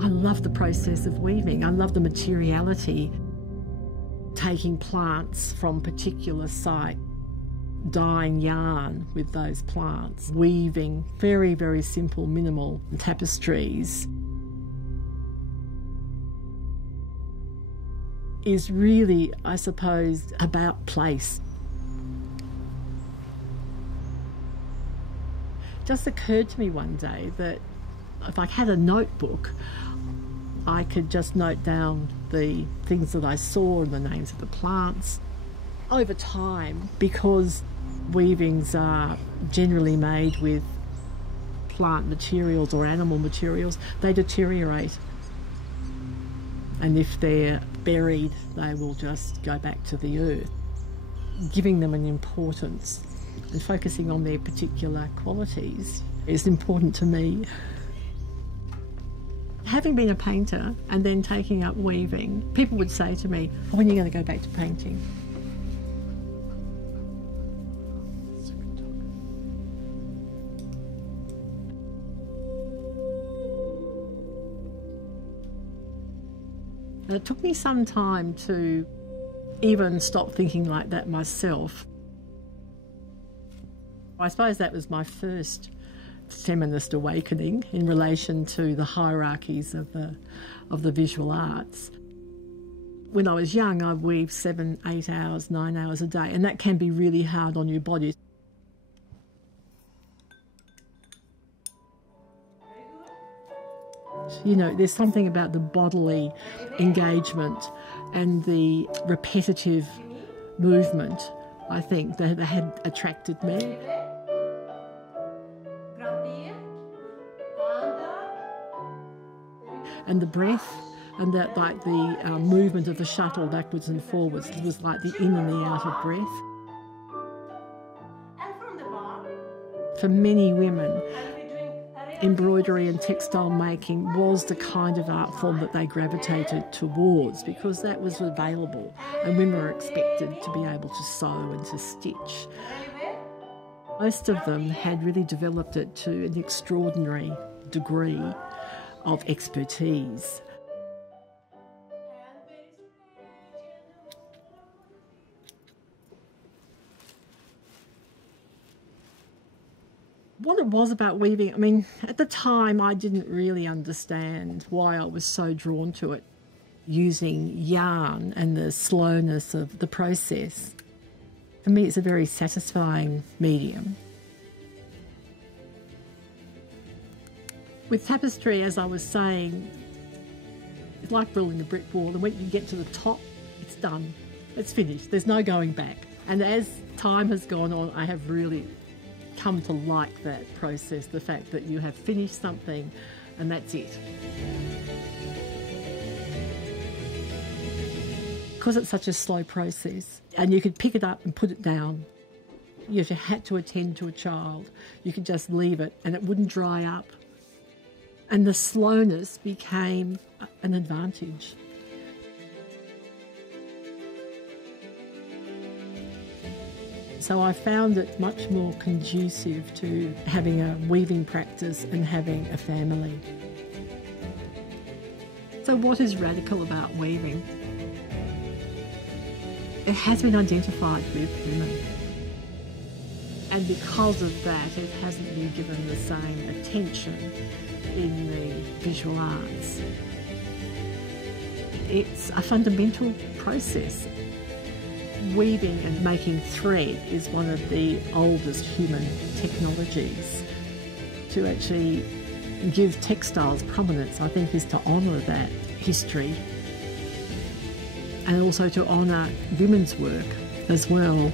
I love the process of weaving. I love the materiality, taking plants from particular site, dyeing yarn with those plants, weaving very, very simple, minimal tapestries is really, I suppose, about place. It just occurred to me one day that if I had a notebook, I could just note down the things that I saw and the names of the plants. Over time, because weavings are generally made with plant materials or animal materials, they deteriorate. And if they're buried, they will just go back to the earth. Giving them an importance and focusing on their particular qualities is important to me. Having been a painter and then taking up weaving, people would say to me, oh, when are you going to go back to painting? And it took me some time to even stop thinking like that myself. I suppose that was my first feminist awakening in relation to the hierarchies of the visual arts. When I was young, I weaved 7, 8 hours, 9 hours a day, and that can be really hard on your body. You know, there's something about the bodily engagement and the repetitive movement, I think, that had attracted me. And the breath and that, like the movement of the shuttle backwards and forwards, it was like the in and the out of breath. For many women, embroidery and textile making was the kind of art form that they gravitated towards because that was available and women were expected to be able to sew and to stitch. Most of them had really developed it to an extraordinary degree of expertise. What it was about weaving, I mean, at the time I didn't really understand why I was so drawn to it. Using yarn and the slowness of the process. For me, it's a very satisfying medium. With tapestry, as I was saying, it's like building a brick wall, and when you get to the top, it's done. It's finished. There's no going back. And as time has gone on, I have really come to like that process, the fact that you have finished something and that's it. Because it's such a slow process, and you could pick it up and put it down. If you had to attend to a child, you could just leave it and it wouldn't dry up. And the slowness became an advantage. So I found it much more conducive to having a weaving practice and having a family. So what is radical about weaving? It has been identified with women. And because of that, it hasn't been given the same attention in the visual arts. It's a fundamental process. Weaving and making thread is one of the oldest human technologies. To actually give textiles prominence, I think, is to honour that history and also to honour women's work as well.